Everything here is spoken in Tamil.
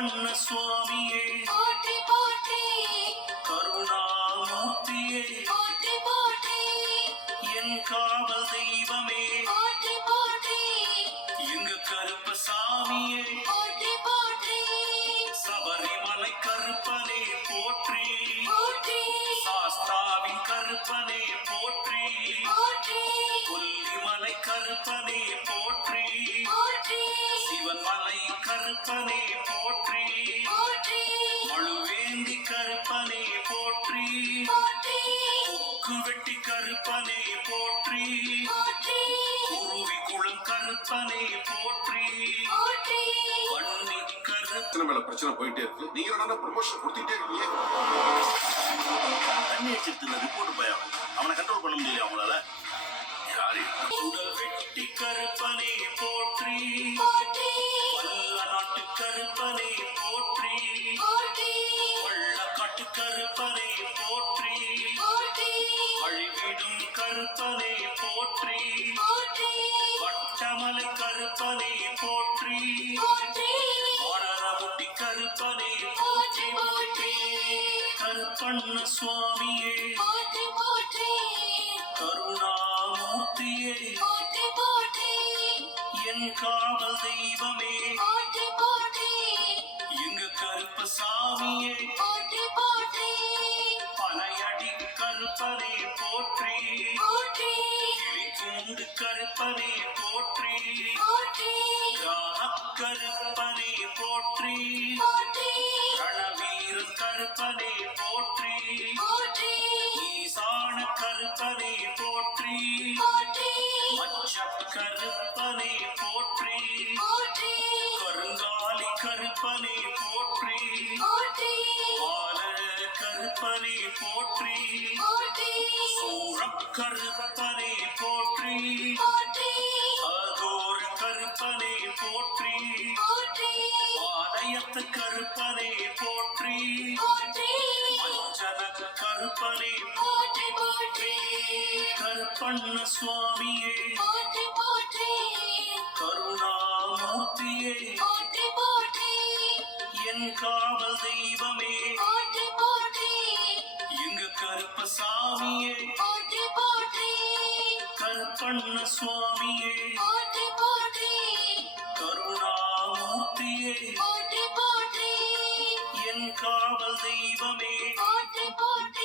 கருப்பண்ண சுவாமியே போற்றி போற்றி கருணாமூர்த்தியே போற்றி போற்றி என் காவல் தெய்வமே போற்றி போற்றி எங்க கருப்பசாமியே போற்றி போற்றி சபரிமலை கருப்பனே போற்றி போற்றி சாஸ்தாவின் கருப்பனே போற்றி போற்றி கொல்லிமலை கருப்பனே போற்றி போற்றி சிவன்மலை கருப்பனே போற்றி போற்றி மழுவேந்தி கருப்பனே போற்றி போற்றி கொக்கு வெட்டி கருப்பனே போற்றி போற்றி குருவி குளம் கருப்பனே போற்றி போற்றி வன்னி கருப்பு மேல பிரச்சனை போயிட்டே இருக்கு. நீங்க என்னடா ப்ரமோஷன் கொடுத்துட்டே இருக்கீங்க? தண்ணி வச்சிருந்த ரிப்போர்ட் பயம் அவனை கண்ட்ரோல் பண்ண முடியல அவங்களால. யாரு உடல் வெட்டி கருப்பனே போற்றி போற்றி வல்ல நாட்டு கருப்பனே போற்றி போற்றி வள்ளக்காட்டு கருப்பனே போற்றி போற்றி வழிவிடும் கருப்பனே போற்றி போற்றி வட்டமலை கருப்பனே போற்றி போற்றி வானரமுட்டி கருப்பனே போற்றி போற்றி கருப்பண்ண சுவாமியே போற்றி போற்றி கருணாமூர்த்தியே போற்றி போற்றி என் காவல் தெய்வமே போற்றி போற்றி எங்க கருப்பசாமியே போற்றி போற்றி பனையடி கருப்பனே போற்றி போற்றி கிளிக்கூண்டு கருப்பனே போற்றி போற்றி கருப்பனே போற்றி போற்றி ரணவீரன் கருப்பனே போற்றி போற்றி ஈசான கருப்பனே போற்றி போற்றி மச்ச கருப்பனே போற்றி போற்றி கருங்காலி கருப்பனே போற்றி போற்றி பால கருப்பனே போற்றி போற்றி சூரக் கருப்பனே போற்றி போற்றி அகோர கருப்பனே போற்றி போற்றி பாளையத்து கருப்பனே போற்றி போற்றி மஞ்சன கருப்பனே போற்றி போற்றி கருப்பண்ண சுவாமியே போற்றி போற்றி கருணாமூர்த்தியே போற்றி போற்றி என் காவல் தெய்வமே போற்றி போற்றி எங்க கருப்பசாமியே போற்றி போற்றி கருப்பண்ண சுவாமியே போற்றி போற்றி கருணாமூர்த்தியே போற்றி போற்றி என் காவல் தெய்வமே போற்றி போற்றி